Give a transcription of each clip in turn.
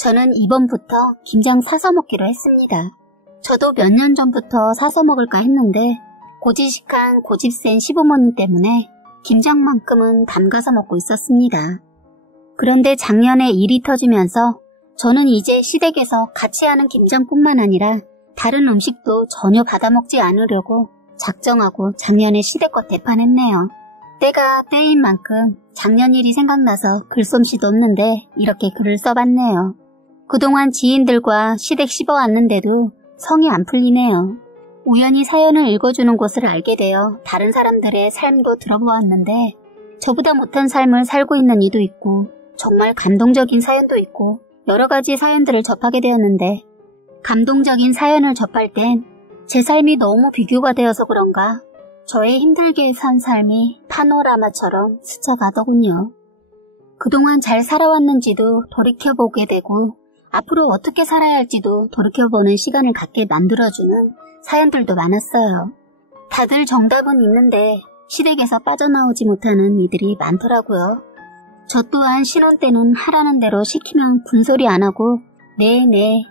저는 이번부터 김장 사서 먹기로 했습니다. 저도 몇 년 전부터 사서 먹을까 했는데 고지식한 고집센 시부모님 때문에 김장만큼은 담가서 먹고 있었습니다. 그런데 작년에 일이 터지면서 저는 이제 시댁에서 같이 하는 김장뿐만 아니라 다른 음식도 전혀 받아먹지 않으려고 작정하고 작년에 시댁과 대판했네요. 때가 때인 만큼 작년 일이 생각나서 글솜씨도 없는데 이렇게 글을 써봤네요. 그동안 지인들과 시댁 씹어왔는데도 성이 안 풀리네요. 우연히 사연을 읽어주는 곳을 알게 되어 다른 사람들의 삶도 들어보았는데 저보다 못한 삶을 살고 있는 이도 있고 정말 감동적인 사연도 있고 여러 가지 사연들을 접하게 되었는데 감동적인 사연을 접할 땐 제 삶이 너무 비교가 되어서 그런가 저의 힘들게 산 삶이 파노라마처럼 스쳐가더군요. 그동안 잘 살아왔는지도 돌이켜보게 되고 앞으로 어떻게 살아야 할지도 돌이켜보는 시간을 갖게 만들어주는 사연들도 많았어요. 다들 정답은 있는데 시댁에서 빠져나오지 못하는 이들이 많더라고요. 저 또한 신혼 때는 하라는 대로 시키면 군소리 안 하고 네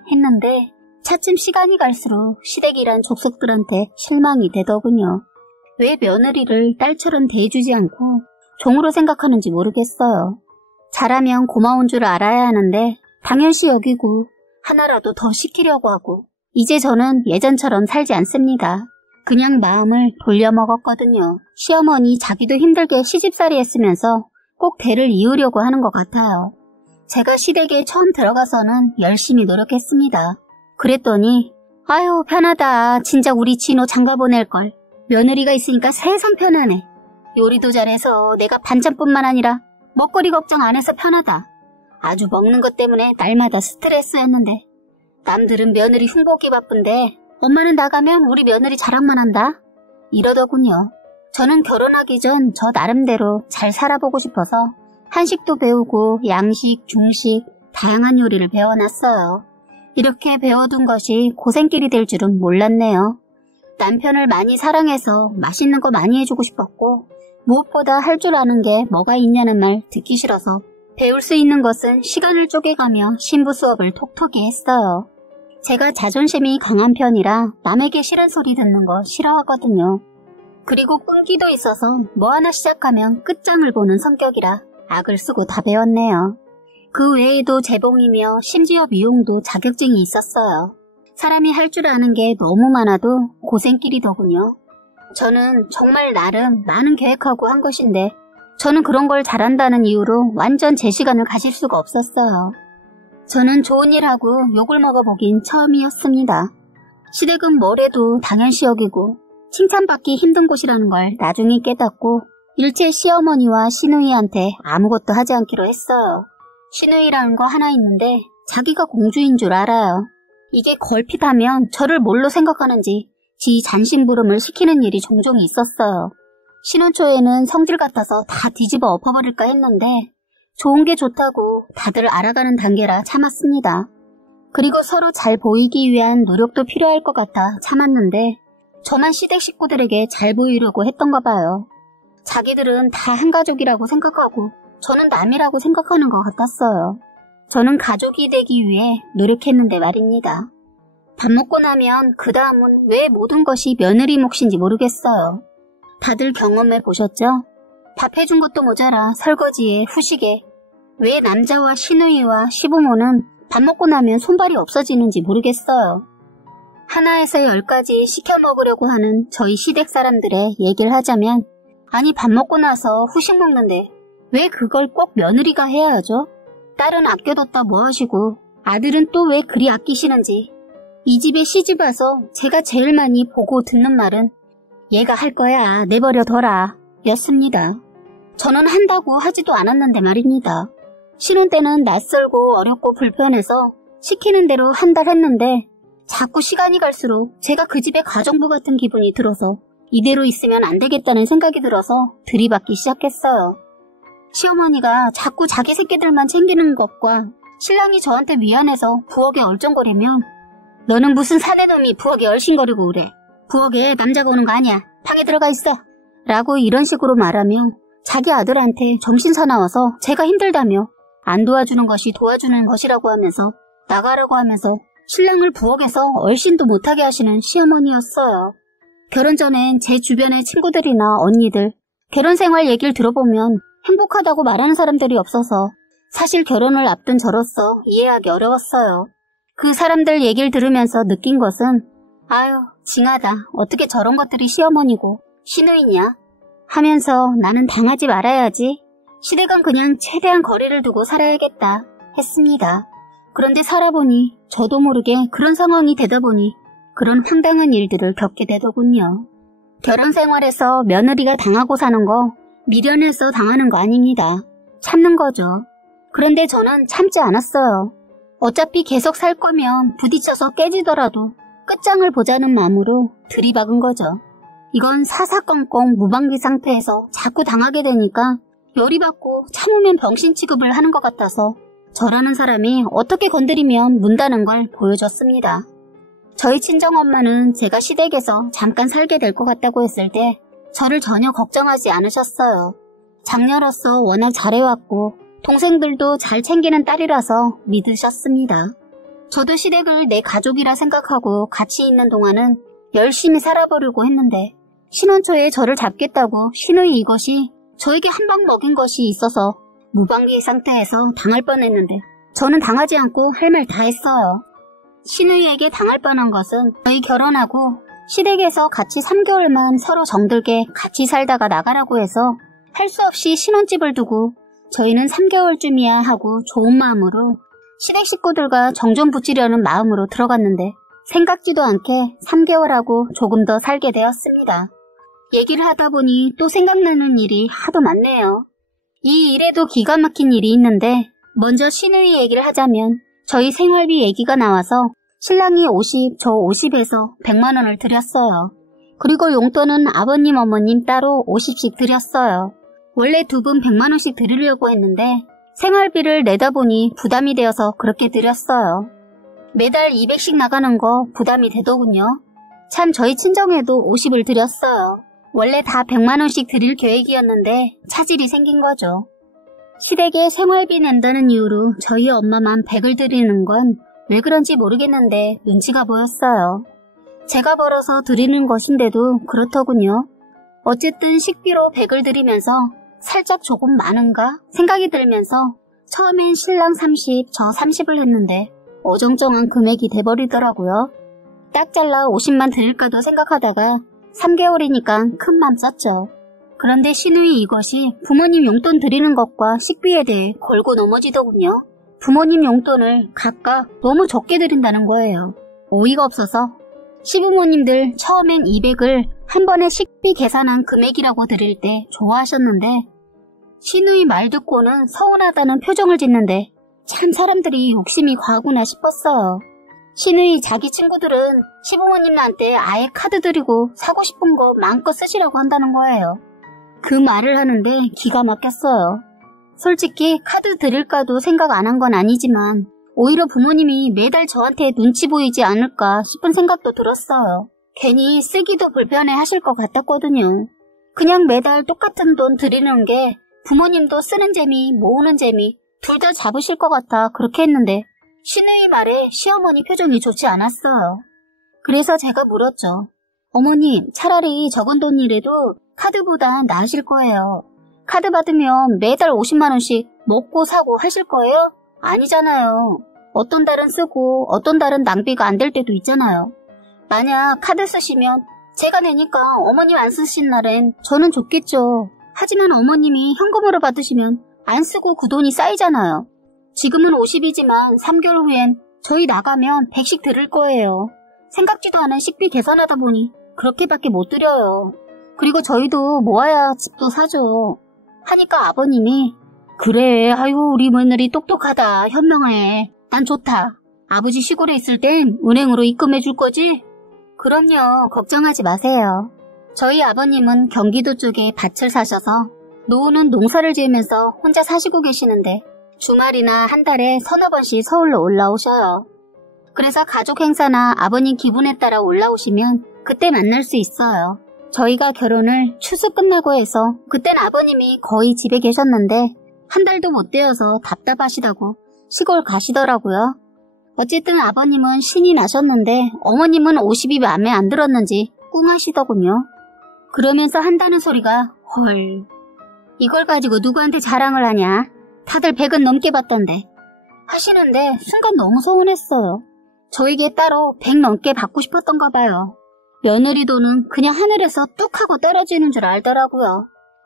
했는데 차츰 시간이 갈수록 시댁이란 족속들한테 실망이 되더군요. 왜 며느리를 딸처럼 대해주지 않고 종으로 생각하는지 모르겠어요. 잘하면 고마운 줄 알아야 하는데 당연시 여기고 하나라도 더 시키려고 하고 이제 저는 예전처럼 살지 않습니다. 그냥 마음을 돌려먹었거든요. 시어머니 자기도 힘들게 시집살이 했으면서 꼭 대를 이으려고 하는 것 같아요. 제가 시댁에 처음 들어가서는 열심히 노력했습니다. 그랬더니 아유 편하다. 진짜 우리 진호 장가 보낼걸. 며느리가 있으니까 세상 편하네. 요리도 잘해서 내가 반찬뿐만 아니라 먹거리 걱정 안 해서 편하다. 아주 먹는 것 때문에 날마다 스트레스였는데 남들은 며느리 흉보기 바쁜데 엄마는 나가면 우리 며느리 자랑만 한다. 이러더군요. 저는 결혼하기 전 저 나름대로 잘 살아보고 싶어서 한식도 배우고 양식, 중식, 다양한 요리를 배워놨어요. 이렇게 배워둔 것이 고생길이 될 줄은 몰랐네요. 남편을 많이 사랑해서 맛있는 거 많이 해주고 싶었고 무엇보다 할 줄 아는 게 뭐가 있냐는 말 듣기 싫어서 배울 수 있는 것은 시간을 쪼개가며 신부 수업을 톡톡히 했어요. 제가 자존심이 강한 편이라 남에게 싫은 소리 듣는 거 싫어하거든요. 그리고 끈기도 있어서 뭐 하나 시작하면 끝장을 보는 성격이라 악을 쓰고 다 배웠네요. 그 외에도 재봉이며 심지어 미용도 자격증이 있었어요. 사람이 할 줄 아는 게 너무 많아도 고생길이더군요. 저는 정말 나름 많은 계획하고 한 것인데 저는 그런 걸 잘한다는 이유로 완전 제 시간을 가질 수가 없었어요. 저는 좋은 일하고 욕을 먹어보긴 처음이었습니다. 시댁은 뭐래도 당연시 여기고 칭찬받기 힘든 곳이라는 걸 나중에 깨닫고 일체 시어머니와 시누이한테 아무것도 하지 않기로 했어요. 시누이라는 거 하나 있는데 자기가 공주인 줄 알아요. 이게 걸핏하면 저를 뭘로 생각하는지 지 잔심부름을 시키는 일이 종종 있었어요. 신혼 초에는 성질 같아서 다 뒤집어 엎어버릴까 했는데 좋은 게 좋다고 다들 알아가는 단계라 참았습니다. 그리고 서로 잘 보이기 위한 노력도 필요할 것 같아 참았는데 저만 시댁 식구들에게 잘 보이려고 했던가 봐요. 자기들은 다 한 가족이라고 생각하고 저는 남이라고 생각하는 것 같았어요. 저는 가족이 되기 위해 노력했는데 말입니다. 밥 먹고 나면 그 다음은 왜 모든 것이 며느리 몫인지 모르겠어요. 다들 경험해 보셨죠? 밥 해준 것도 모자라 설거지에 후식에 왜 남자와 시누이와 시부모는 밥 먹고 나면 손발이 없어지는지 모르겠어요. 하나에서 10가지 시켜 먹으려고 하는 저희 시댁 사람들의 얘기를 하자면 아니 밥 먹고 나서 후식 먹는데 왜 그걸 꼭 며느리가 해야 하죠? 딸은 아껴뒀다 뭐 하시고 아들은 또 왜 그리 아끼시는지 이 집에 시집 와서 제가 제일 많이 보고 듣는 말은 얘가 할 거야 내버려 둬라 였습니다. 저는 한다고 하지도 않았는데 말입니다. 신혼 때는 낯설고 어렵고 불편해서 시키는 대로 한 달 했는데 자꾸 시간이 갈수록 제가 그 집의 가정부 같은 기분이 들어서 이대로 있으면 안 되겠다는 생각이 들어서 들이받기 시작했어요. 시어머니가 자꾸 자기 새끼들만 챙기는 것과 신랑이 저한테 미안해서 부엌에 얼쩡거리면 너는 무슨 사내놈이 부엌에 얼씬거리고 그래. 부엌에 남자가 오는 거 아니야. 방에 들어가 있어. 라고 이런 식으로 말하며 자기 아들한테 정신 사나워서 제가 힘들다며 안 도와주는 것이 도와주는 것이라고 하면서 나가라고 하면서 신랑을 부엌에서 얼씬도 못하게 하시는 시어머니였어요. 결혼 전엔 제 주변의 친구들이나 언니들 결혼 생활 얘기를 들어보면 행복하다고 말하는 사람들이 없어서 사실 결혼을 앞둔 저로서 이해하기 어려웠어요. 그 사람들 얘기를 들으면서 느낀 것은 아유 징하다. 어떻게 저런 것들이 시어머니고 시누이냐 하면서 나는 당하지 말아야지. 시댁은 그냥 최대한 거리를 두고 살아야겠다 했습니다. 그런데 살아보니 저도 모르게 그런 상황이 되다 보니 그런 황당한 일들을 겪게 되더군요. 결혼 생활에서 며느리가 당하고 사는 거 미련해서 당하는 거 아닙니다. 참는 거죠. 그런데 저는 참지 않았어요. 어차피 계속 살 거면 부딪혀서 깨지더라도 끝장을 보자는 마음으로 들이박은 거죠. 이건 사사건건 무방비 상태에서 자꾸 당하게 되니까 열이 받고 참으면 병신 취급을 하는 것 같아서 저라는 사람이 어떻게 건드리면 문다는 걸 보여줬습니다. 저희 친정엄마는 제가 시댁에서 잠깐 살게 될 것 같다고 했을 때 저를 전혀 걱정하지 않으셨어요. 장녀로서 워낙 잘해왔고 동생들도 잘 챙기는 딸이라서 믿으셨습니다. 저도 시댁을 내 가족이라 생각하고 같이 있는 동안은 열심히 살아보려고 했는데 신혼 초에 저를 잡겠다고 시누이 이것이 저에게 한 방 먹인 것이 있어서 무방비 상태에서 당할 뻔했는데 저는 당하지 않고 할 말 다 했어요. 시누이에게 당할 뻔한 것은 저희 결혼하고 시댁에서 같이 3개월만 서로 정들게 같이 살다가 나가라고 해서 할 수 없이 신혼집을 두고 저희는 3개월쯤이야 하고 좋은 마음으로 시댁 식구들과 정좀 붙이려는 마음으로 들어갔는데 생각지도 않게 3개월하고 조금 더 살게 되었습니다. 얘기를 하다 보니 또 생각나는 일이 하도 많네요. 이 일에도 기가 막힌 일이 있는데 먼저 시누이 얘기를 하자면 저희 생활비 얘기가 나와서 신랑이 50, 저 50에서 100만 원을 드렸어요. 그리고 용돈은 아버님, 어머님 따로 50씩 드렸어요. 원래 두 분 100만 원씩 드리려고 했는데 생활비를 내다 보니 부담이 되어서 그렇게 드렸어요. 매달 200씩 나가는 거 부담이 되더군요. 참 저희 친정에도 50을 드렸어요. 원래 다 100만 원씩 드릴 계획이었는데 차질이 생긴 거죠. 시댁에 생활비 낸다는 이유로 저희 엄마만 100을 드리는 건 왜 그런지 모르겠는데 눈치가 보였어요. 제가 벌어서 드리는 것인데도 그렇더군요. 어쨌든 식비로 100을 드리면서 살짝 조금 많은가 생각이 들면서 처음엔 신랑 30, 저 30을 했는데 어정쩡한 금액이 돼버리더라고요. 딱 잘라 50만 드릴까도 생각하다가 3개월이니까 큰 맘 썼죠. 그런데 시누이 이것이 부모님 용돈 드리는 것과 식비에 대해 걸고 넘어지더군요. 부모님 용돈을 각각 너무 적게 드린다는 거예요. 어이가 없어서 시부모님들 처음엔 200을 한 번에 식비 계산한 금액이라고 드릴 때 좋아하셨는데 시누이 말 듣고는 서운하다는 표정을 짓는데 참 사람들이 욕심이 과하구나 싶었어요. 시누이 자기 친구들은 시부모님한테 아예 카드 드리고 사고 싶은 거 마음껏 쓰시라고 한다는 거예요. 그 말을 하는데 기가 막혔어요. 솔직히 카드 드릴까도 생각 안 한 건 아니지만 오히려 부모님이 매달 저한테 눈치 보이지 않을까 싶은 생각도 들었어요. 괜히 쓰기도 불편해 하실 것 같았거든요. 그냥 매달 똑같은 돈 드리는 게 부모님도 쓰는 재미, 모으는 재미 둘 다 잡으실 것 같아 그렇게 했는데 시누이 말에 시어머니 표정이 좋지 않았어요. 그래서 제가 물었죠. 어머님, 차라리 적은 돈이라도 카드보다 나으실 거예요. 카드 받으면 매달 50만 원씩 먹고 사고 하실 거예요? 아니잖아요. 어떤 달은 쓰고 어떤 달은 낭비가 안 될 때도 있잖아요. 만약 카드 쓰시면 제가 내니까 어머님 안 쓰신 날엔 저는 좋겠죠. 하지만 어머님이 현금으로 받으시면 안 쓰고 그 돈이 쌓이잖아요. 지금은 50이지만 3개월 후엔 저희 나가면 100씩 드릴 거예요. 생각지도 않은 식비 계산하다 보니 그렇게밖에 못 드려요. 그리고 저희도 모아야 집도 사죠. 하니까 아버님이 그래, 아유 우리 며느리 똑똑하다, 현명해. 난 좋다. 아버지 시골에 있을 땐 은행으로 입금해 줄 거지? 그럼요, 걱정하지 마세요. 저희 아버님은 경기도 쪽에 밭을 사셔서 노후는 농사를 지으면서 혼자 사시고 계시는데 주말이나 한 달에 서너 번씩 서울로 올라오셔요. 그래서 가족 행사나 아버님 기분에 따라 올라오시면 그때 만날 수 있어요. 저희가 결혼을 추수 끝나고 해서 그땐 아버님이 거의 집에 계셨는데 한 달도 못 되어서 답답하시다고 시골 가시더라고요. 어쨌든 아버님은 신이 나셨는데 어머님은 50이 마음에 안 들었는지 꿍하시더군요. 그러면서 한다는 소리가 헐, 이걸 가지고 누구한테 자랑을 하냐? 다들 100은 넘게 받던데 하시는데 순간 너무 서운했어요. 저에게 따로 100 넘게 받고 싶었던가 봐요. 며느리 돈은 그냥 하늘에서 뚝 하고 떨어지는 줄 알더라고요.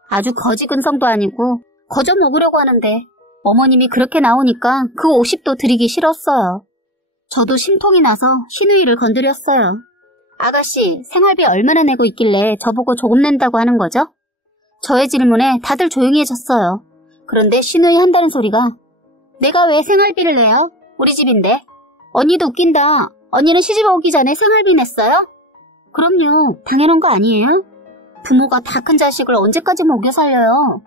아주 거지 근성도 아니고 거저 먹으려고 하는데 어머님이 그렇게 나오니까 그 50도 드리기 싫었어요. 저도 심통이 나서 시누이를 건드렸어요. 아가씨, 생활비 얼마나 내고 있길래 저보고 조금 낸다고 하는 거죠? 저의 질문에 다들 조용해졌어요. 그런데 시누이 한다는 소리가 내가 왜 생활비를 내요? 우리 집인데. 언니도 웃긴다. 언니는 시집 오기 전에 생활비 냈어요? 그럼요. 당연한 거 아니에요? 부모가 다 큰 자식을 언제까지 먹여 살려요?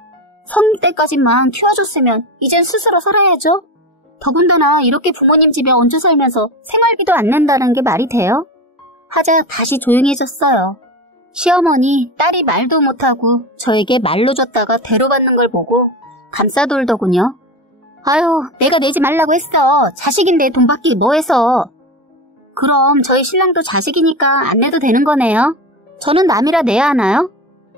성인 때까지만 키워줬으면 이젠 스스로 살아야죠. 더군다나 이렇게 부모님 집에 얹혀 살면서 생활비도 안 낸다는 게 말이 돼요? 하자 다시 조용해졌어요. 시어머니 딸이 말도 못하고 저에게 말로 줬다가 대로받는 걸 보고 감싸돌더군요. 아유, 내가 내지 말라고 했어. 자식인데 돈 받기 뭐해서. 그럼 저희 신랑도 자식이니까 안 내도 되는 거네요. 저는 남이라 내야 하나요?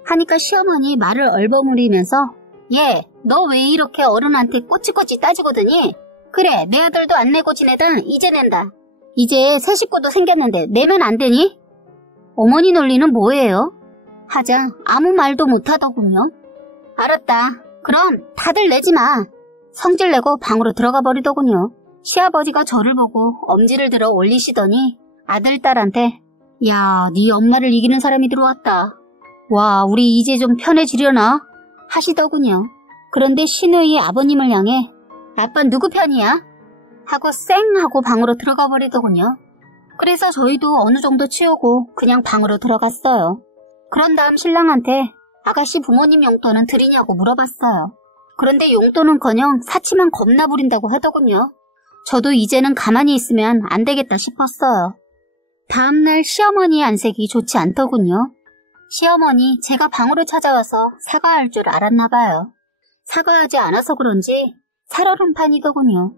하니까 시어머니 말을 얼버무리면서 얘, 너 왜 이렇게 어른한테 꼬치꼬치 따지거든이? 그래, 내 아들도 안 내고 지내다 이제 낸다. 이제 새 식구도 생겼는데 내면 안 되니? 어머니 논리는 뭐예요? 하자 아무 말도 못하더군요. 알았다. 그럼 다들 내지 마. 성질내고 방으로 들어가 버리더군요. 시아버지가 저를 보고 엄지를 들어 올리시더니 아들, 딸한테 야, 네 엄마를 이기는 사람이 들어왔다. 와, 우리 이제 좀 편해지려나? 하시더군요. 그런데 시누이 아버님을 향해 아빠 누구 편이야? 하고 쌩 하고 방으로 들어가 버리더군요. 그래서 저희도 어느 정도 치우고 그냥 방으로 들어갔어요. 그런 다음 신랑한테 아가씨 부모님 용돈은 드리냐고 물어봤어요. 그런데 용돈은커녕 사치만 겁나 부린다고 하더군요. 저도 이제는 가만히 있으면 안 되겠다 싶었어요. 다음날 시어머니의 안색이 좋지 않더군요. 시어머니 제가 방으로 찾아와서 사과할 줄 알았나 봐요. 사과하지 않아서 그런지 살얼음판이더군요.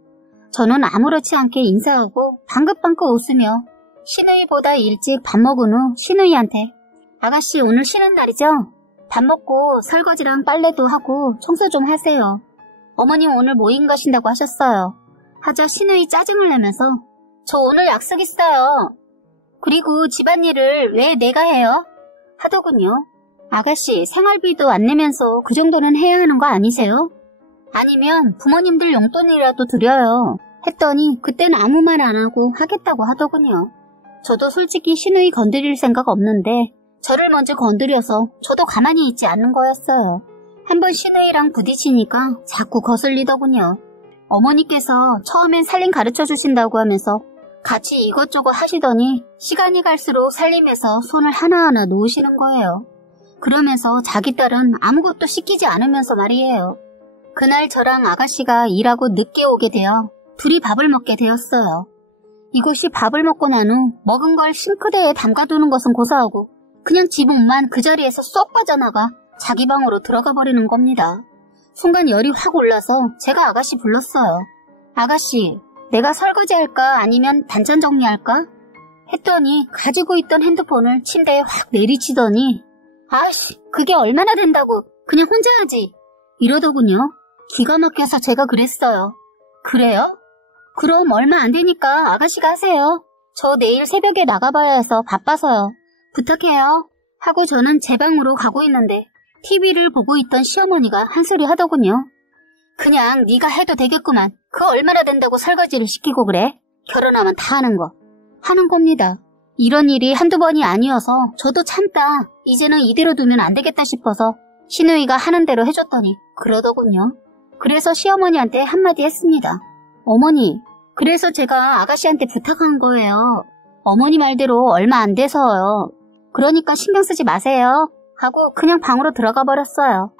저는 아무렇지 않게 인사하고 방긋방긋 웃으며 시누이보다 일찍 밥 먹은 후 시누이한테 아가씨 오늘 쉬는 날이죠? 밥 먹고 설거지랑 빨래도 하고 청소 좀 하세요. 어머님 오늘 모임 가신다고 하셨어요. 하자 시누이 짜증을 내면서 저 오늘 약속 있어요. 그리고 집안일을 왜 내가 해요? 하더군요. 아가씨 생활비도 안 내면서 그 정도는 해야 하는 거 아니세요? 아니면 부모님들 용돈이라도 드려요. 했더니 그땐 아무 말 안 하고 하겠다고 하더군요. 저도 솔직히 시누이 건드릴 생각 없는데 저를 먼저 건드려서 저도 가만히 있지 않는 거였어요. 한번 시누이랑 부딪히니까 자꾸 거슬리더군요. 어머니께서 처음엔 살림 가르쳐 주신다고 하면서 같이 이것저것 하시더니 시간이 갈수록 살림에서 손을 하나하나 놓으시는 거예요. 그러면서 자기 딸은 아무것도 시키지 않으면서 말이에요. 그날 저랑 아가씨가 일하고 늦게 오게 되어 둘이 밥을 먹게 되었어요. 이곳이 밥을 먹고 난 후 먹은 걸 싱크대에 담가두는 것은 고사하고 그냥 지붕만 그 자리에서 쏙 빠져나가 자기 방으로 들어가 버리는 겁니다. 순간 열이 확 올라서 제가 아가씨 불렀어요. 아가씨, 내가 설거지할까 아니면 반찬 정리할까? 했더니 가지고 있던 핸드폰을 침대에 확 내리치더니 아씨, 그게 얼마나 된다고 그냥 혼자 하지 이러더군요. 기가 막혀서 제가 그랬어요. 그래요? 그럼 얼마 안 되니까 아가씨가 하세요. 저 내일 새벽에 나가봐야 해서 바빠서요. 부탁해요. 하고 저는 제 방으로 가고 있는데 TV를 보고 있던 시어머니가 한 소리 하더군요. 그냥 네가 해도 되겠구만. 그 얼마나 된다고 설거지를 시키고 그래? 결혼하면 다 하는 거. 하는 겁니다. 이런 일이 한두 번이 아니어서 저도 참다. 이제는 이대로 두면 안 되겠다 싶어서 시누이가 하는 대로 해줬더니 그러더군요. 그래서 시어머니한테 한마디 했습니다. 어머니, 그래서 제가 아가씨한테 부탁한 거예요. 어머니 말대로 얼마 안 돼서요. 그러니까 신경 쓰지 마세요. 하고 그냥 방으로 들어가 버렸어요.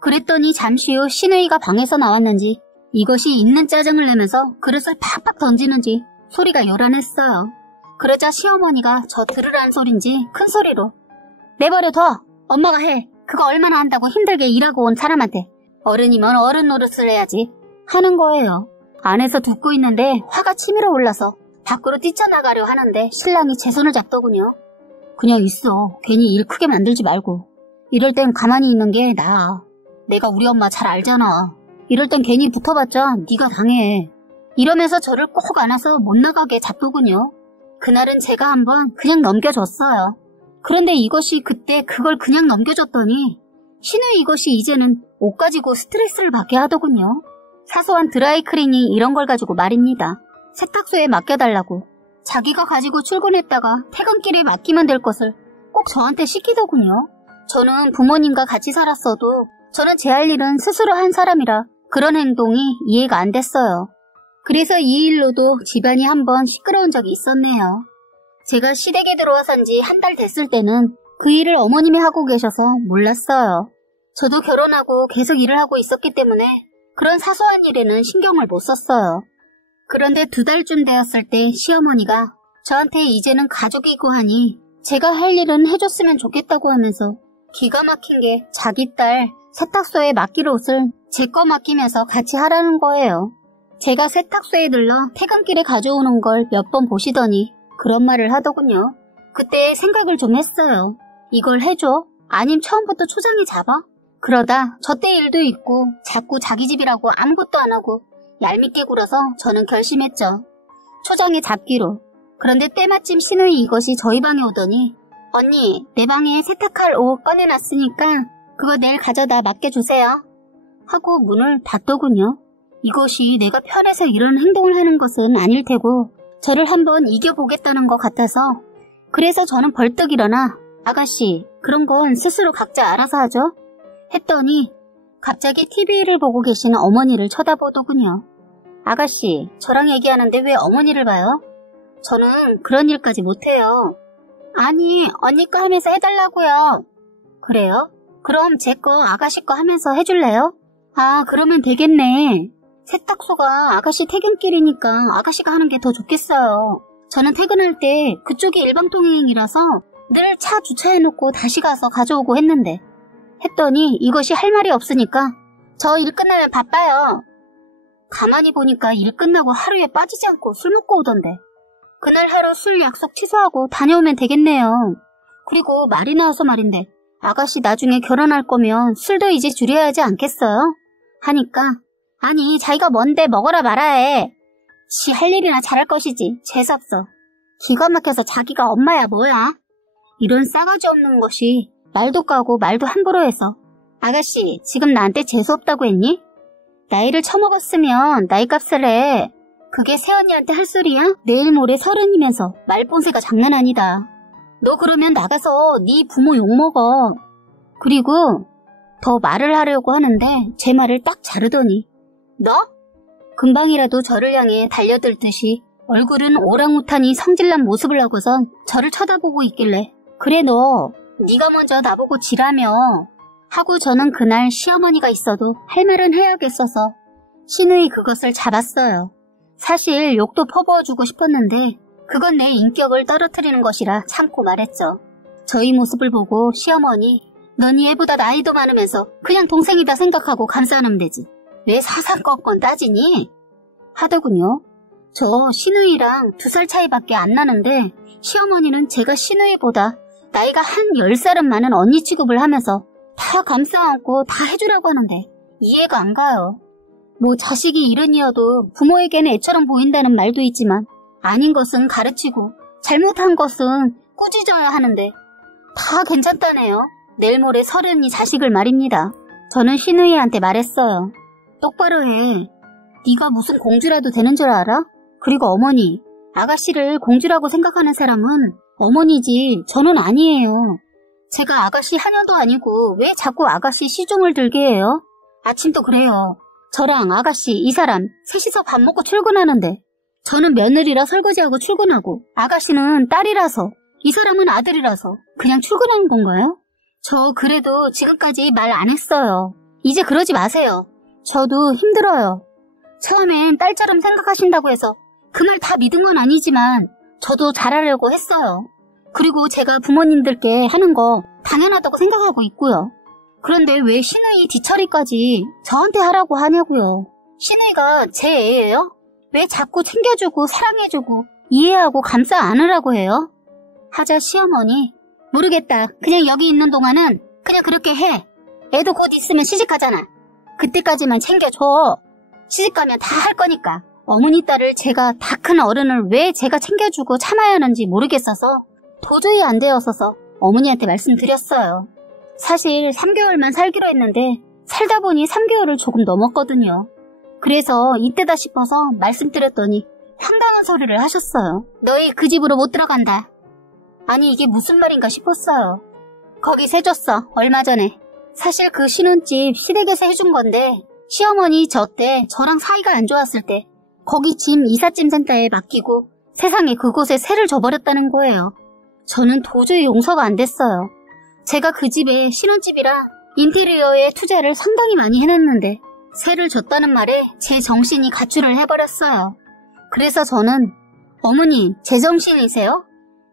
그랬더니 잠시 후 시누이가 방에서 나왔는지 이것이 있는 짜증을 내면서 그릇을 팍팍 던지는지 소리가 요란했어요. 그러자 시어머니가 저 들으라는 소린지 큰 소리로 내버려 둬. 엄마가 해. 그거 얼마나 한다고 힘들게 일하고 온 사람한테. 어른이면 어른 노릇을 해야지 하는 거예요. 안에서 듣고 있는데 화가 치밀어 올라서 밖으로 뛰쳐나가려 하는데 신랑이 제 손을 잡더군요. 그냥 있어. 괜히 일 크게 만들지 말고. 이럴 땐 가만히 있는 게 나아. 내가 우리 엄마 잘 알잖아. 이럴 땐 괜히 붙어봤자 네가 당해. 이러면서 저를 꼭 안아서 못 나가게 잡더군요. 그날은 제가 한번 그냥 넘겨줬어요. 그런데 이것이 그때 그걸 그냥 넘겨줬더니 신우이 이것이 이제는 옷 가지고 스트레스를 받게 하더군요. 사소한 드라이클리닝 이런 걸 가지고 말입니다. 세탁소에 맡겨달라고. 자기가 가지고 출근했다가 퇴근길에 맡기면 될 것을 꼭 저한테 시키더군요. 저는 부모님과 같이 살았어도 저는 제 할 일은 스스로 한 사람이라 그런 행동이 이해가 안 됐어요. 그래서 이 일로도 집안이 한번 시끄러운 적이 있었네요. 제가 시댁에 들어와 산 지 한 달 됐을 때는 그 일을 어머님이 하고 계셔서 몰랐어요. 저도 결혼하고 계속 일을 하고 있었기 때문에 그런 사소한 일에는 신경을 못 썼어요. 그런데 2달쯤 되었을 때 시어머니가 저한테 이제는 가족이고 하니 제가 할 일은 해줬으면 좋겠다고 하면서 기가 막힌 게 자기 딸 세탁소에 맡길 옷을 제 거 맡기면서 같이 하라는 거예요. 제가 세탁소에 들러 퇴근길에 가져오는 걸 몇 번 보시더니 그런 말을 하더군요. 그때 생각을 좀 했어요. 이걸 해줘? 아님 처음부터 초장에 잡아? 그러다 저 때 일도 있고 자꾸 자기 집이라고 아무것도 안 하고 얄밉게 굴어서 저는 결심했죠. 초장에 잡기로. 그런데 때마침 신우이 이것이 저희 방에 오더니 언니, 내 방에 세탁할 옷 꺼내놨으니까 그거 내일 가져다 맡겨주세요. 하고 문을 닫더군요. 이것이 내가 편해서 이런 행동을 하는 것은 아닐 테고 저를 한번 이겨보겠다는 것 같아서 그래서 저는 벌떡 일어나 아가씨, 그런 건 스스로 각자 알아서 하죠. 했더니 갑자기 TV를 보고 계시는 어머니를 쳐다보더군요. 아가씨, 저랑 얘기하는데 왜 어머니를 봐요? 저는 그런 일까지 못해요. 아니, 언니 거 하면서 해달라고요. 그래요? 그럼 제 거 아가씨 거 하면서 해줄래요? 아, 그러면 되겠네. 세탁소가 아가씨 퇴근길이니까 아가씨가 하는 게 더 좋겠어요. 저는 퇴근할 때 그쪽이 일방통행이라서 늘 차 주차해놓고 다시 가서 가져오고 했는데 했더니 이것이 할 말이 없으니까 저 일 끝나면 바빠요. 가만히 보니까 일 끝나고 하루에 빠지지 않고 술 먹고 오던데 그날 하루 술 약속 취소하고 다녀오면 되겠네요. 그리고 말이 나와서 말인데 아가씨 나중에 결혼할 거면 술도 이제 줄여야 하지 않겠어요? 하니까 아니 자기가 뭔데 먹어라 말아해. 지 할 일이나 잘할 것이지 재수없어. 기가 막혀서 자기가 엄마야 뭐야. 이런 싸가지 없는 것이 말도 까고 말도 함부로 해서 아가씨 지금 나한테 재수없다고 했니? 나이를 처먹었으면 나이값을 해. 그게 새언니한테 할 소리야? 내일 모레 30이면서 말본새가 장난 아니다. 너 그러면 나가서 네 부모 욕먹어. 그리고 더 말을 하려고 하는데 제 말을 딱 자르더니 너? 금방이라도 저를 향해 달려들듯이 얼굴은 오랑우탄이 성질난 모습을 하고선 저를 쳐다보고 있길래 그래 너 네가 먼저 나보고 지라며 하고 저는 그날 시어머니가 있어도 할 말은 해야겠어서 신우이 그것을 잡았어요. 사실 욕도 퍼부어주고 싶었는데 그건 내 인격을 떨어뜨리는 것이라 참고 말했죠. 저희 모습을 보고 시어머니 넌 얘보다 나이도 많으면서 그냥 동생이다 생각하고 감싸면 되지. 왜 사사건건 따지니? 하더군요. 저 신우이랑 2살 차이밖에 안 나는데 시어머니는 제가 신우이보다 나이가 한 10살은 많은 언니 취급을 하면서 다 감싸안고 다 해주라고 하는데 이해가 안 가요. 뭐 자식이 이른이어도 부모에게는 애처럼 보인다는 말도 있지만 아닌 것은 가르치고 잘못한 것은 꾸짖어야 하는데 다 괜찮다네요. 내일 모레 30이 자식을 말입니다. 저는 신우이한테 말했어요. 똑바로 해. 네가 무슨 공주라도 되는 줄 알아? 그리고 어머니, 아가씨를 공주라고 생각하는 사람은 어머니지 저는 아니에요. 제가 아가씨 하녀도 아니고 왜 자꾸 아가씨 시중을 들게 해요? 아침도 그래요. 저랑 아가씨 이 사람 셋이서 밥 먹고 출근하는데 저는 며느리라 설거지하고 출근하고 아가씨는 딸이라서 이 사람은 아들이라서 그냥 출근하는 건가요? 저 그래도 지금까지 말 안 했어요. 이제 그러지 마세요. 저도 힘들어요. 처음엔 딸처럼 생각하신다고 해서 그 말 다 믿은 건 아니지만 저도 잘하려고 했어요. 그리고 제가 부모님들께 하는 거 당연하다고 생각하고 있고요. 그런데 왜 신우이 뒤처리까지 저한테 하라고 하냐고요. 신우이가 제 애예요? 왜 자꾸 챙겨주고 사랑해주고 이해하고 감싸 안으라고 해요? 하자 시어머니, 모르겠다. 그냥 여기 있는 동안은 그냥 그렇게 해. 애도 곧 있으면 시집가잖아. 그때까지만 챙겨줘. 시집가면 다 할 거니까. 어머니 딸을 제가 다 큰 어른을 왜 제가 챙겨주고 참아야 하는지 모르겠어서 도저히 안 되었어서 어머니한테 말씀드렸어요. 사실 3개월만 살기로 했는데 살다 보니 3개월을 조금 넘었거든요. 그래서 이때다 싶어서 말씀드렸더니 황당한 소리를 하셨어요. 너희 그 집으로 못 들어간다. 아니 이게 무슨 말인가 싶었어요. 거기 세줬어. 얼마 전에. 사실 그 신혼집 시댁에서 해준 건데 시어머니 저 때 저랑 사이가 안 좋았을 때 거기 짐 이삿짐 센터에 맡기고 세상에 그곳에 세를 줘버렸다는 거예요. 저는 도저히 용서가 안 됐어요. 제가 그 집에 신혼집이라 인테리어에 투자를 상당히 많이 해놨는데 세를 줬다는 말에 제 정신이 가출을 해버렸어요. 그래서 저는 어머니 제정신이세요?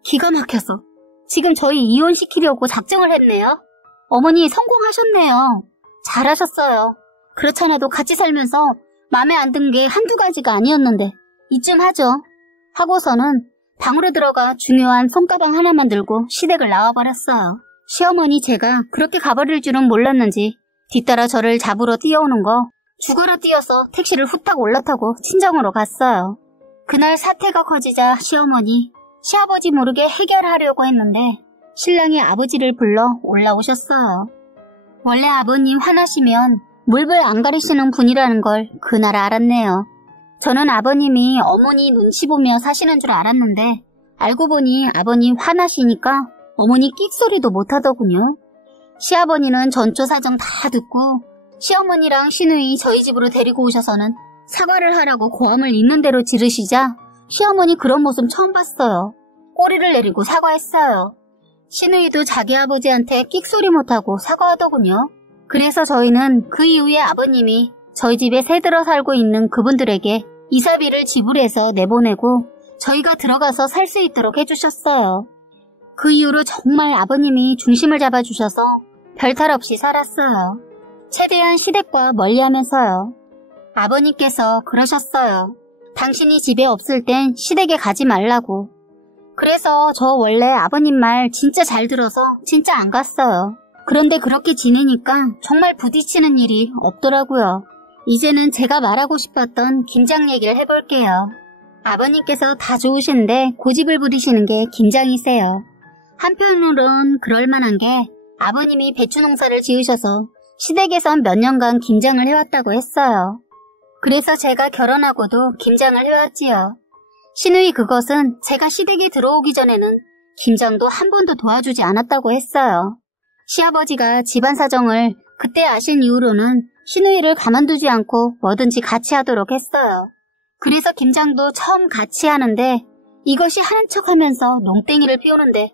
기가 막혀서 지금 저희 이혼시키려고 작정을 했네요. 어머니 성공하셨네요. 잘하셨어요. 그렇잖아도 같이 살면서 마음에 안 든 게 한두 가지가 아니었는데 이쯤 하죠. 하고서는 방으로 들어가 중요한 손가방 하나만 들고 시댁을 나와버렸어요. 시어머니 제가 그렇게 가버릴 줄은 몰랐는지 뒤따라 저를 잡으러 뛰어오는 거 죽어라 뛰어서 택시를 후딱 올라타고 친정으로 갔어요. 그날 사태가 커지자 시어머니, 시아버지 모르게 해결하려고 했는데 신랑이 아버지를 불러 올라오셨어요. 원래 아버님 화나시면 물불 안 가리시는 분이라는 걸 그날 알았네요. 저는 아버님이 어머니 눈치 보며 사시는 줄 알았는데 알고 보니 아버님 화나시니까 어머니 끽소리도 못하더군요. 시아버니는 전조 사정 다 듣고 시어머니랑 시누이 저희 집으로 데리고 오셔서는 사과를 하라고 고함을 있는 대로 지르시자 시어머니 그런 모습 처음 봤어요. 꼬리를 내리고 사과했어요. 시누이도 자기 아버지한테 끽소리 못하고 사과하더군요. 그래서 저희는 그 이후에 아버님이 저희 집에 새들어 살고 있는 그분들에게 이사비를 지불해서 내보내고 저희가 들어가서 살 수 있도록 해주셨어요. 그 이후로 정말 아버님이 중심을 잡아주셔서 별탈 없이 살았어요. 최대한 시댁과 멀리하면서요. 아버님께서 그러셨어요. 당신이 집에 없을 땐 시댁에 가지 말라고. 그래서 저 원래 아버님 말 진짜 잘 들어서 진짜 안 갔어요. 그런데 그렇게 지내니까 정말 부딪히는 일이 없더라고요. 이제는 제가 말하고 싶었던 김장 얘기를 해볼게요. 아버님께서 다 좋으신데 고집을 부리시는 게 김장이세요. 한편으론 그럴만한 게 아버님이 배추 농사를 지으셔서 시댁에선 몇 년간 김장을 해왔다고 했어요. 그래서 제가 결혼하고도 김장을 해왔지요. 시누이 그것은 제가 시댁에 들어오기 전에는 김장도 한 번도 도와주지 않았다고 했어요. 시아버지가 집안 사정을 그때 아신 이후로는 시누이를 가만두지 않고 뭐든지 같이 하도록 했어요. 그래서 김장도 처음 같이 하는데 이것이 하는 척하면서 농땡이를 피우는데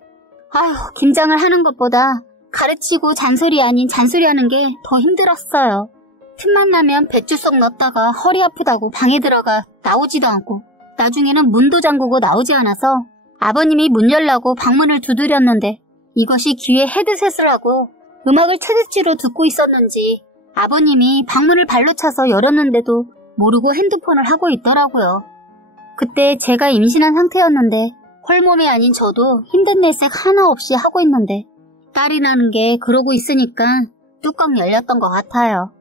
아휴 김장을 하는 것보다 가르치고 잔소리 아닌 잔소리하는 게 더 힘들었어요. 틈만 나면 배추 쏙 넣었다가 허리 아프다고 방에 들어가 나오지도 않고 나중에는 문도 잠그고 나오지 않아서 아버님이 문 열라고 방문을 두드렸는데 이것이 귀에 헤드셋을 하고 음악을 최대치로 듣고 있었는지 아버님이 방문을 발로 차서 열었는데도 모르고 핸드폰을 하고 있더라고요. 그때 제가 임신한 상태였는데 헐몸이 아닌 저도 힘든 내색 하나 없이 하고 있는데 딸이 나는 게 그러고 있으니까 뚜껑 열렸던 것 같아요.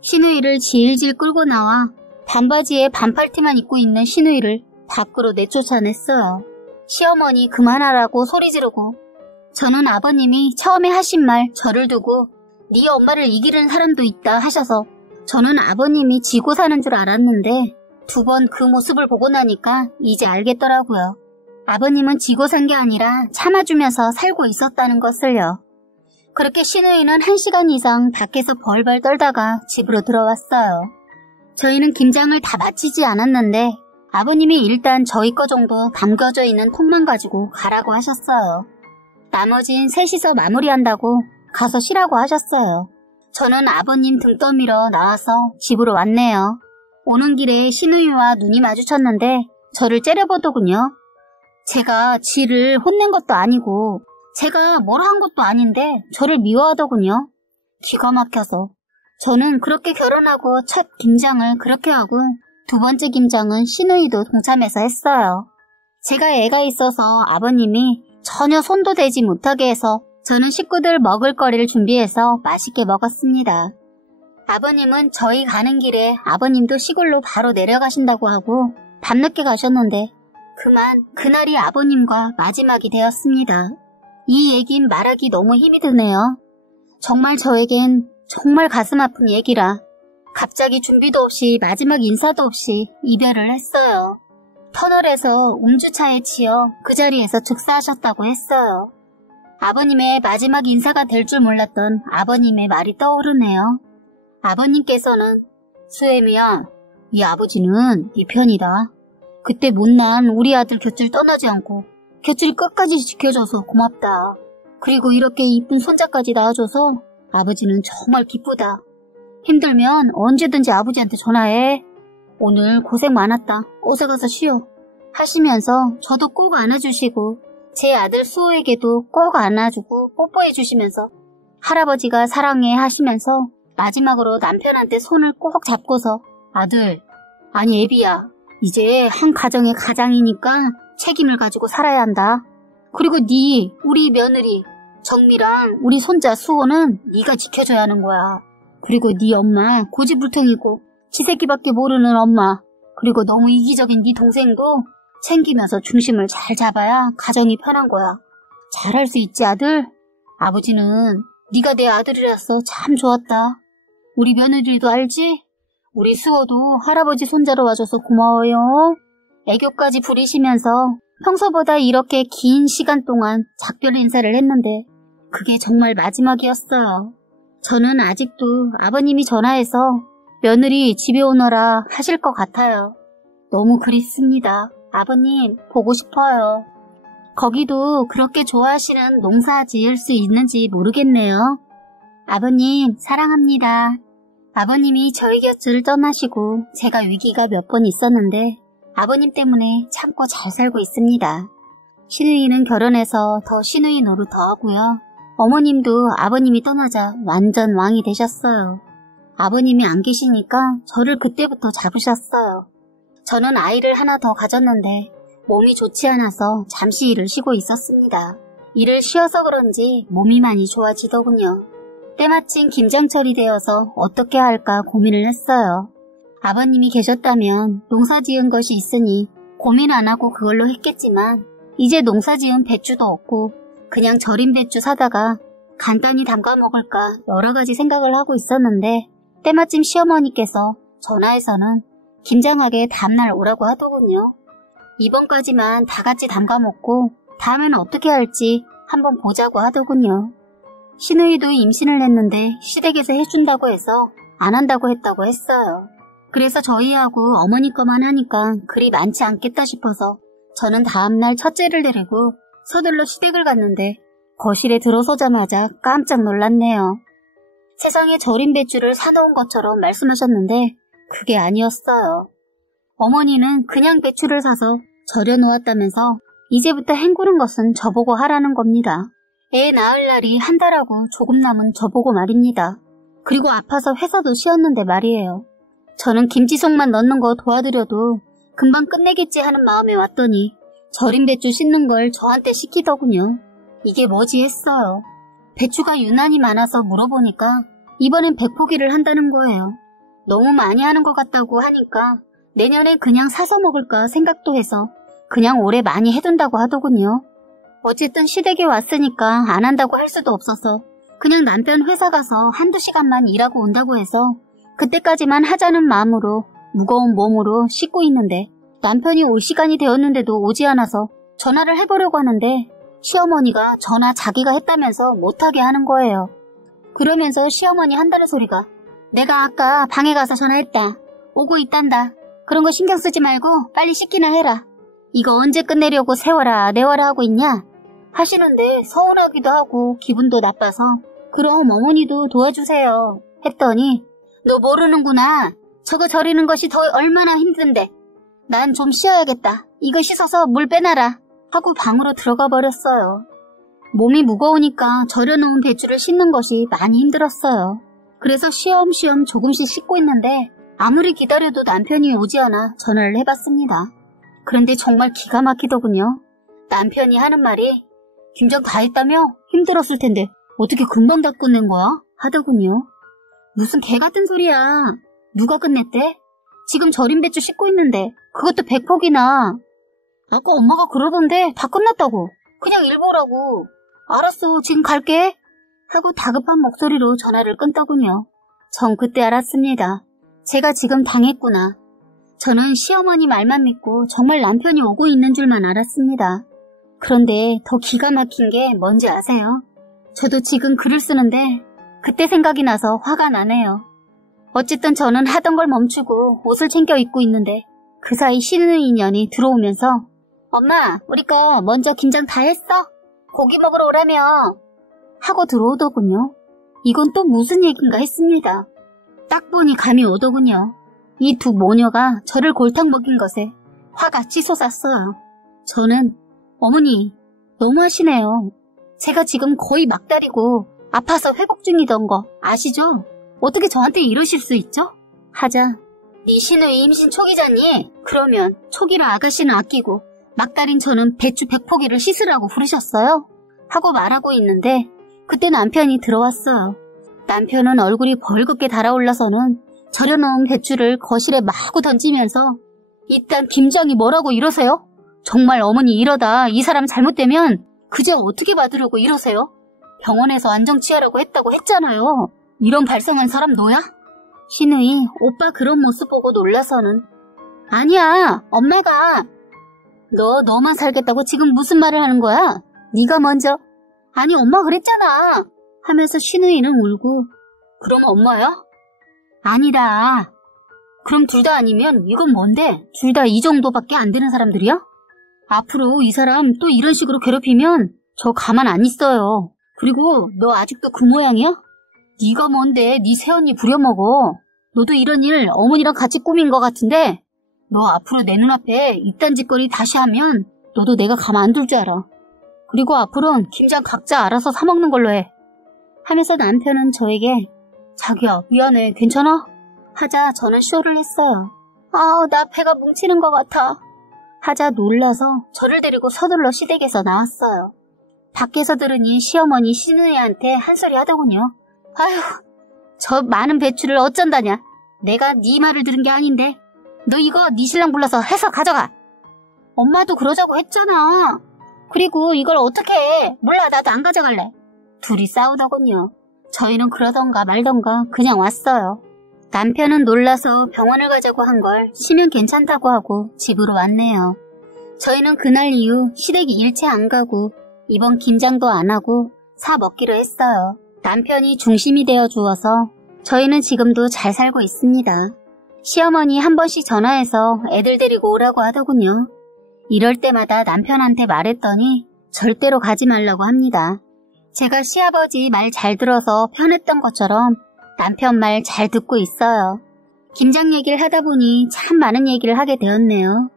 시누이를 질질 끌고 나와 반바지에 반팔티만 입고 있는 시누이를 밖으로 내쫓아냈어요. 시어머니 그만하라고 소리 지르고 저는 아버님이 처음에 하신 말 저를 두고 네 엄마를 이기는 사람도 있다 하셔서 저는 아버님이 지고 사는 줄 알았는데 두 번 그 모습을 보고 나니까 이제 알겠더라고요. 아버님은 지고 산 게 아니라 참아주면서 살고 있었다는 것을요. 그렇게 시누이는 1시간 이상 밖에서 벌벌 떨다가 집으로 들어왔어요. 저희는 김장을 다 마치지 않았는데 아버님이 일단 저희 거 정도 담겨져 있는 통만 가지고 가라고 하셨어요. 나머진 셋이서 마무리한다고 가서 쉬라고 하셨어요. 저는 아버님 등 떠밀어 나와서 집으로 왔네요. 오는 길에 시누이와 눈이 마주쳤는데 저를 째려보더군요. 제가 지를 혼낸 것도 아니고 제가 뭘 한 것도 아닌데 저를 미워하더군요. 기가 막혀서. 저는 그렇게 결혼하고 첫 김장을 그렇게 하고 두 번째 김장은 시누이도 동참해서 했어요. 제가 애가 있어서 아버님이 전혀 손도 대지 못하게 해서 저는 식구들 먹을 거리를 준비해서 맛있게 먹었습니다. 아버님은 저희 가는 길에 아버님도 시골로 바로 내려가신다고 하고 밤늦게 가셨는데 그만 그날이 아버님과 마지막이 되었습니다. 이 얘긴 말하기 너무 힘이 드네요. 정말 저에겐 정말 가슴 아픈 얘기라 갑자기 준비도 없이 마지막 인사도 없이 이별을 했어요. 터널에서 음주차에 치여 그 자리에서 즉사하셨다고 했어요. 아버님의 마지막 인사가 될 줄 몰랐던 아버님의 말이 떠오르네요. 아버님께서는 수애미야, 이 아버지는 네 편이다. 그때 못난 우리 아들 곁을 떠나지 않고 곁을 끝까지 지켜줘서 고맙다. 그리고 이렇게 이쁜 손자까지 낳아줘서 아버지는 정말 기쁘다. 힘들면 언제든지 아버지한테 전화해. 오늘 고생 많았다. 어서 가서 쉬어. 하시면서 저도 꼭 안아주시고 제 아들 수호에게도 꼭 안아주고 뽀뽀해주시면서 할아버지가 사랑해 하시면서 마지막으로 남편한테 손을 꼭 잡고서 아들, 아니 애비야, 이제 한 가정의 가장이니까 책임을 가지고 살아야 한다. 그리고 우리 며느리 정미랑 우리 손자 수호는 네가 지켜줘야 하는 거야. 그리고 네 엄마 고집불통이고 지새끼밖에 모르는 엄마, 그리고 너무 이기적인 네 동생도 챙기면서 중심을 잘 잡아야 가정이 편한 거야. 잘할 수 있지 아들? 아버지는 네가 내 아들이라서 참 좋았다. 우리 며느리도 알지? 우리 수호도 할아버지 손자로 와줘서 고마워요. 애교까지 부리시면서 평소보다 이렇게 긴 시간 동안 작별 인사를 했는데 그게 정말 마지막이었어요. 저는 아직도 아버님이 전화해서 며느리 집에 오너라 하실 것 같아요. 너무 그립습니다. 아버님 보고 싶어요. 거기도 그렇게 좋아하시는 농사 지을 수 있는지 모르겠네요. 아버님 사랑합니다. 아버님이 저희 곁을 떠나시고 제가 위기가 몇 번 있었는데 아버님 때문에 참고 잘 살고 있습니다. 시누이는 결혼해서 더 시누이 노릇 더 하고요. 어머님도 아버님이 떠나자 완전 왕이 되셨어요. 아버님이 안 계시니까 저를 그때부터 잡으셨어요. 저는 아이를 하나 더 가졌는데 몸이 좋지 않아서 잠시 일을 쉬고 있었습니다. 일을 쉬어서 그런지 몸이 많이 좋아지더군요. 때마침 김장철이 되어서 어떻게 할까 고민을 했어요. 아버님이 계셨다면 농사 지은 것이 있으니 고민 안 하고 그걸로 했겠지만 이제 농사 지은 배추도 없고 그냥 절인 배추 사다가 간단히 담가 먹을까 여러 가지 생각을 하고 있었는데 때마침 시어머니께서 전화해서는 김장하게 다음날 오라고 하더군요. 이번까지만 다 같이 담가 먹고 다음에는 어떻게 할지 한번 보자고 하더군요. 시누이도 임신을 했는데 시댁에서 해준다고 해서 안 한다고 했다고 했어요. 그래서 저희하고 어머니 거만 하니까 그리 많지 않겠다 싶어서 저는 다음날 첫째를 데리고 서둘러 시댁을 갔는데 거실에 들어서자마자 깜짝 놀랐네요. 세상에 절인 배추를 사놓은 것처럼 말씀하셨는데 그게 아니었어요. 어머니는 그냥 배추를 사서 절여 놓았다면서 이제부터 헹구는 것은 저보고 하라는 겁니다. 애 낳을 날이 한 달하고 조금 남은 저보고 말입니다. 그리고 아파서 회사도 쉬었는데 말이에요. 저는 김치속만 넣는 거 도와드려도 금방 끝내겠지 하는 마음에 왔더니 절인 배추 씻는 걸 저한테 시키더군요. 이게 뭐지 했어요. 배추가 유난히 많아서 물어보니까 이번엔 100포기를 한다는 거예요. 너무 많이 하는 것 같다고 하니까 내년엔 그냥 사서 먹을까 생각도 해서 그냥 올해 많이 해둔다고 하더군요. 어쨌든 시댁에 왔으니까 안 한다고 할 수도 없어서 그냥 남편 회사 가서 한두 시간만 일하고 온다고 해서 그때까지만 하자는 마음으로 무거운 몸으로 씻고 있는데 남편이 올 시간이 되었는데도 오지 않아서 전화를 해보려고 하는데 시어머니가 전화 자기가 했다면서 못하게 하는 거예요. 그러면서 시어머니 한다는 소리가 내가 아까 방에 가서 전화했다. 오고 있단다. 그런 거 신경 쓰지 말고 빨리 씻기나 해라. 이거 언제 끝내려고 세워라 내워라 하고 있냐? 하시는데 서운하기도 하고 기분도 나빠서 그럼 어머니도 도와주세요 했더니 너 모르는구나. 저거 절이는 것이 더 얼마나 힘든데. 난 좀 쉬어야겠다. 이거 씻어서 물 빼놔라 하고 방으로 들어가 버렸어요. 몸이 무거우니까 절여놓은 배추를 씻는 것이 많이 힘들었어요. 그래서 쉬엄쉬엄 조금씩 씻고 있는데 아무리 기다려도 남편이 오지 않아 전화를 해봤습니다. 그런데 정말 기가 막히더군요. 남편이 하는 말이 김장 다 했다며? 힘들었을 텐데 어떻게 금방 다 끝낸 거야? 하더군요. 무슨 개 같은 소리야. 누가 끝냈대? 지금 절인 배추 씻고 있는데 그것도 100폭이나. 아까 엄마가 그러던데 다 끝났다고. 그냥 일보라고. 알았어, 지금 갈게. 하고 다급한 목소리로 전화를 끊더군요. 전 그때 알았습니다. 제가 지금 당했구나. 저는 시어머니 말만 믿고 정말 남편이 오고 있는 줄만 알았습니다. 그런데 더 기가 막힌 게 뭔지 아세요? 저도 지금 글을 쓰는데 그때 생각이 나서 화가 나네요. 어쨌든 저는 하던 걸 멈추고 옷을 챙겨 입고 있는데 그 사이 신우이 년이 들어오면서 엄마, 우리 거 먼저 김장 다 했어? 고기 먹으러 오라며 하고 들어오더군요. 이건 또 무슨 얘긴가 했습니다. 딱 보니 감이 오더군요. 이 두 모녀가 저를 골탕 먹인 것에 화가 치솟았어요. 저는 어머니, 너무하시네요. 제가 지금 거의 막달이고 아파서 회복 중이던 거 아시죠? 어떻게 저한테 이러실 수 있죠? 하자 네 시누이 임신 초기잖니? 그러면 초기라 아가씨는 아끼고 막달인 저는 배추 100포기를 씻으라고 부르셨어요? 하고 말하고 있는데 그때 남편이 들어왔어요. 남편은 얼굴이 벌겋게 달아올라서는 절여놓은 배추를 거실에 마구 던지면서 이딴 김장이 뭐라고 이러세요? 정말 어머니 이러다 이 사람 잘못되면 그제 어떻게 받으려고 이러세요? 병원에서 안정치하라고 했다고 했잖아요. 이런 발성한 사람 너야? 신우이 오빠 그런 모습 보고 놀라서는 아니야, 엄마가. 너만 살겠다고 지금 무슨 말을 하는 거야? 네가 먼저. 아니, 엄마 그랬잖아 하면서 신우이는 울고 그럼 엄마야? 아니다. 그럼 둘 다 아니면 이건 뭔데? 둘 다 이 정도밖에 안 되는 사람들이야? 앞으로 이 사람 또 이런 식으로 괴롭히면 저 가만 안 있어요. 그리고 너 아직도 그 모양이야? 네가 뭔데 네 새언니 부려먹어. 너도 이런 일 어머니랑 같이 꾸민 것 같은데 너 앞으로 내 눈앞에 이딴 짓거리 다시 하면 너도 내가 가만 안 둘 줄 알아. 그리고 앞으로는 김장 각자 알아서 사 먹는 걸로 해. 하면서 남편은 저에게 자기야 미안해 괜찮아? 하자 저는 쇼를 했어요. 나 배가 뭉치는 것 같아. 하자 놀라서 저를 데리고 서둘러 시댁에서 나왔어요. 밖에서 들으니 시어머니 시누이한테 한 소리 하더군요. 아휴, 저 많은 배추를 어쩐다냐. 내가 네 말을 들은 게 아닌데. 너 이거 네 신랑 불러서 해서 가져가. 엄마도 그러자고 했잖아. 그리고 이걸 어떻게 해. 몰라, 나도 안 가져갈래. 둘이 싸우더군요. 저희는 그러던가 말던가 그냥 왔어요. 남편은 놀라서 병원을 가자고 한 걸 쉬면 괜찮다고 하고 집으로 왔네요. 저희는 그날 이후 시댁이 일체 안 가고 이번 김장도 안 하고 사 먹기로 했어요. 남편이 중심이 되어 주어서 저희는 지금도 잘 살고 있습니다. 시어머니 한 번씩 전화해서 애들 데리고 오라고 하더군요. 이럴 때마다 남편한테 말했더니 절대로 가지 말라고 합니다. 제가 시아버지 말 잘 들어서 편했던 것처럼 남편 말 잘 듣고 있어요. 김장 얘기를 하다 보니 참 많은 얘기를 하게 되었네요.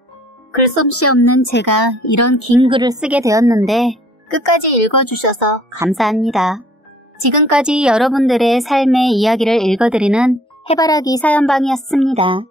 글솜씨 없는 제가 이런 긴 글을 쓰게 되었는데 끝까지 읽어주셔서 감사합니다. 지금까지 여러분들의 삶의 이야기를 읽어드리는 해바라기 사연방이었습니다.